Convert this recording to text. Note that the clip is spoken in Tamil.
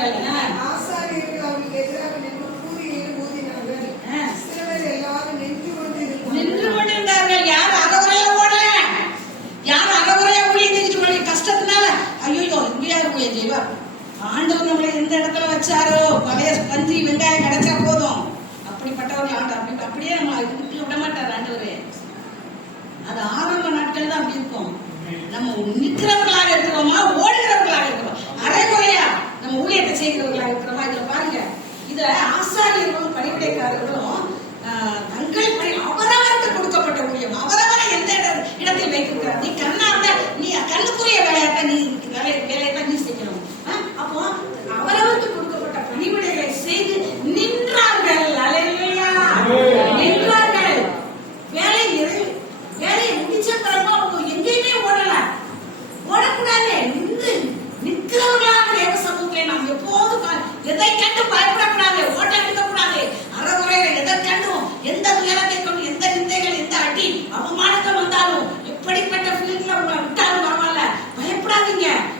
கொண்டார்கள். ஆசாரியர்கள் அவர்களுக்கு எதிராக நின்று கூறியில் ஊதினார்கள். சிலர் எல்லாரும் நின்று கொண்டிருந்தார்கள். யார் அறகுறையா ஓடல, யார் அறகுறையா ஊழியம் செஞ்சு கஷ்டத்தினால ஐயோ இங்கேயா ஊழியம் செய்வார். ஆண்டவர் நம்மளை எந்த இடத்துல வச்சாரோ, பழைய பஞ்சி வெங்காயம் கிடைச்சா போதும், அப்படிப்பட்டவர்கள் ஆண்டு அப்படியே நம்ம விட மாட்டார் ஆண்டவரே. அது ஆரம்ப நாட்கள் தான் அப்படி இருக்கும். நம்ம நிற்கிறவர்களாக இருக்கிறோமா, ஓடுகிறவர்களாக இருக்கிறோம், அரைகுறையா நம்ம ஊழியத்தை செய்கிறவர்களாக இருக்கிறோமா? இதுல பாருங்க, இதுல ஆசாரியர்களும் பணிவிடைக்காரர்களும் தங்கள் அவரவருக்கு கொடுக்கப்பட்ட ஊழியம் அவரவரை எந்த இடத்தில் வைத்திருக்கிறார். நீ கண்ணாட்ட நீ கண்ணுக்குரிய வேலையாட்ட நீ வேலையத்தான் நீ செய்யணும். அப்போ அவரவருக்கு கொடுக்கப்பட்ட பணிவிடைகளை செய்து நின்றார்கள். அல்லேலூயா, நின்றார்கள். வேலையை முடிச்ச பிறகு அவங்க எங்கேயுமே ஓடக்கூடாது. நிற்கிறவர்களாக தேவ சமூகத்தை நாம் எப்போதும் எதை கண்டு பயப்படக்கூடாது, ஓட்டம் எடுக்கக்கூடாது. அறகுறைகள் எதை கண்டும் எந்த துயரத்தை கொண்டு